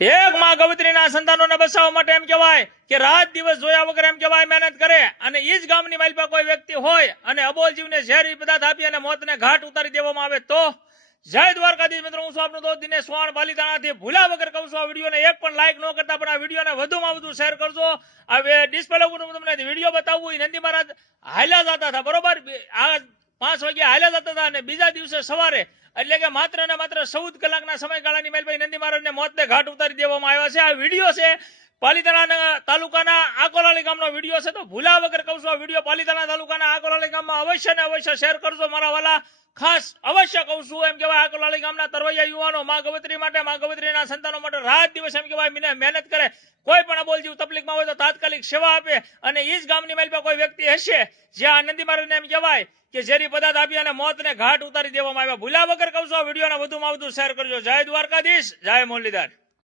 એક માં ગવત્રીના સંતાનોને બચાવવા માટે એમ કહેવાય કે રાત દિવસ જોયા વગર એમ કહેવાય મહેનત કરે અને ઈ જ ગામની માલપા કોઈ વ્યક્તિ હોય અને અબોલ જીવને ઝેરી પદાર્થ આપી અને મોતને ઘાટ ઉતારી દેવામાં આવે તો જય દ્વારકાધીશ મિત્રો, હું છું આપનો દોસ્ત દિનેશ વાણ પાલીતાણાથી. ભૂલા વગર કહું છું, આ વિડીયોને એક પણ લાઈક ન કરતા પણ આ વિડીયોને વધુમાં વધુ શેર કરજો. હવે ડિસ્પ્લે ઉપર તમને વિડીયો બતાવવું, નંદી મહારાજ હાલ્યા જતા હતા, બરોબર, આ 5 વાગ્યા હાલ્યા જતા હતા અને બીજા દિવસે સવારે એટલે કે માત્ર ને માત્ર 14 કલાકના સમયગાળાની મેલભાઈ નંદી મહારાજને મોતને ઘાટ ઉતારી દેવામાં આવ્યા છે. આ વિડીયો છે પાલીતાણા તાલુકાના આકોલાલી ગામનો વિડીયો છે. તો ભૂલા વગર કહું છું, આ વિડીયો પાલીતાણા તાલુકાના આકોલાલી ગામમાં અવશ્ય ને અવશ્ય શેર કરજો મારા વાલા. ખાસ અવશ્ય કહું છું, એમ કહેવાય આકોલાલી ગામના તરવૈયા યુવાનો માં ગવત્રી માટે, માં ગવત્રીના સંતાનો માટે રાત દિવસ એમ કહેવાય મહેનત કરે. કોઈ પણ અબોલ જીવ તકલીફમાં હોય તો તાત્કાલિક સેવા આપે અને ઈ જ ગામની માલપા કોઈ વ્યક્તિ હશે જ્યાં નંદી મહારાજને એમ કહેવાય કે ઝેરી પદાર્થ આપી અને મોતને ઘાટ ઉતારી દેવામાં આવ્યા. ભૂલા વગર કહું છું, આ વિડીયોને વધુમાં વધુ શેર કરજો. જય દ્વારકાધીશ, જય મુરલીધર.